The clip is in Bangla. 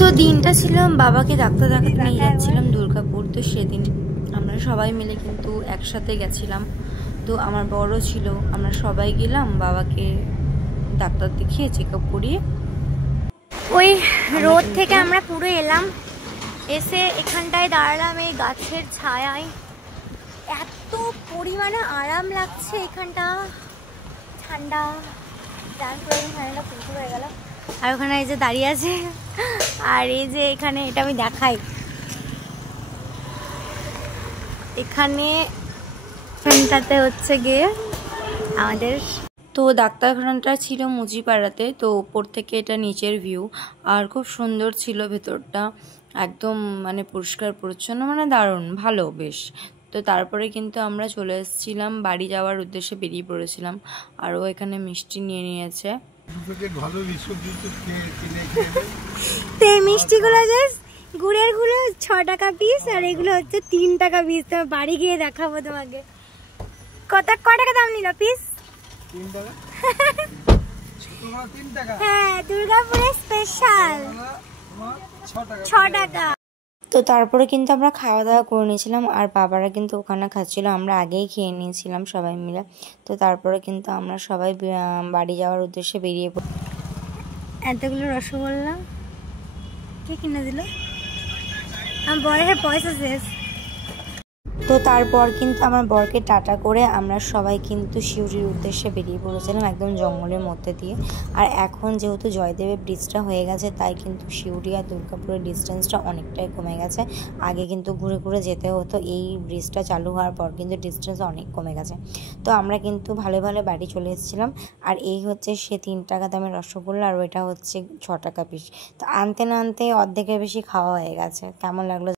তো দিনটা ছিল বাবাকে ডাক্তার দেখাতে নিয়ে যাচ্ছিলাম দুর্গাপুর। তো সেদিন আমরা সবাই মিলে কিন্তু একসাথে গেছিলাম। তো আমার বড় ছিল, আমরা সবাই গেলাম বাবাকে ডাক্তার দেখিয়ে চেক আপ করিয়ে। ওই রোড থেকে আমরা পুরো এলাম, এসে এখানটায় দাঁড়ালাম এই গাছের ছায়ায়। এত পরিমাণে আরাম লাগছে এখানটা, ঠান্ডা ঠান্ডাটা প্রচুর হয়ে গেল। আর ওখানে এই যে দাঁড়িয়ে আছে, আর এই যে এখানে এটা আমি দেখাই, এখানটাতে হচ্ছে গিয়ে আমাদের। তো ডাক্তারখানাটা ছিল মুচিপাড়াতে। তো ওপর থেকে এটা নিচের ভিউ, আর খুব সুন্দর ছিল ভেতরটা, একদম মানে পরিষ্কার পরিচ্ছন্ন, মানে দারুণ ভালো বেশ। তো তারপরে কিন্তু আমরা চলে এসেছিলাম বাড়ি যাওয়ার উদ্দেশ্যে, বেরিয়ে পড়েছিলাম। আর ও এখানে মিষ্টি নিয়ে নিয়েছে। তো এই মিষ্টিগুলো যে গুড়ের গুলো 6 টাকা পিস, আর এগুলো হচ্ছে 3 টাকা পিস। তো বাড়ি গিয়ে দেখাবো তোমাকে ক টাকা দাম নিল পিস। 3 টাকা। ছোটগুলো 3 টাকা। হ্যাঁ, দুর্গাপুরের স্পেশাল 6 টাকা। তো তারপরে কিন্তু আমরা খাওয়া দাওয়া করে নিয়েছিলাম, আর বাবারা কিন্তু ওখানে খাচ্ছিল, আমরা আগেই খেয়ে নিয়েছিলাম সবাই মিলে। তো তারপরে কিন্তু আমরা সবাই বাড়ি যাওয়ার উদ্দেশ্যে বেরিয়ে পড়ি। এতগুলো রসগোল্লা কে কিনে দিল? আমার বরের পয়সা শেষ। তো তারপর কিন্তু আমার বরকে টাটা করে আমরা সবাই কিন্তু সিউড়ির উদ্দেশ্যে বেরিয়ে পড়েছিলাম, একদম জঙ্গলের মধ্যে দিয়ে। আর এখন যেহেতু জয়দেবের ব্রিজটা হয়ে গেছে, তাই কিন্তু সিউড়ি আর দুর্গাপুরের ডিস্টেন্সটা অনেকটাই কমে গেছে। আগে কিন্তু ঘুরে ঘুরে যেতে হতো, এই ব্রিজটা চালু হওয়ার পর কিন্তু ডিস্টেন্স অনেক কমে গেছে। তো আমরা কিন্তু ভালো ভালো বাড়ি চলে এসেছিলাম। আর এই হচ্ছে সে 3 টাকা দামের রসগোল্লা, আর ওইটা হচ্ছে 6 টাকা পিস। তো আনতে না আনতে অর্ধেকের বেশি খাওয়া হয়ে গেছে। কেমন লাগলো?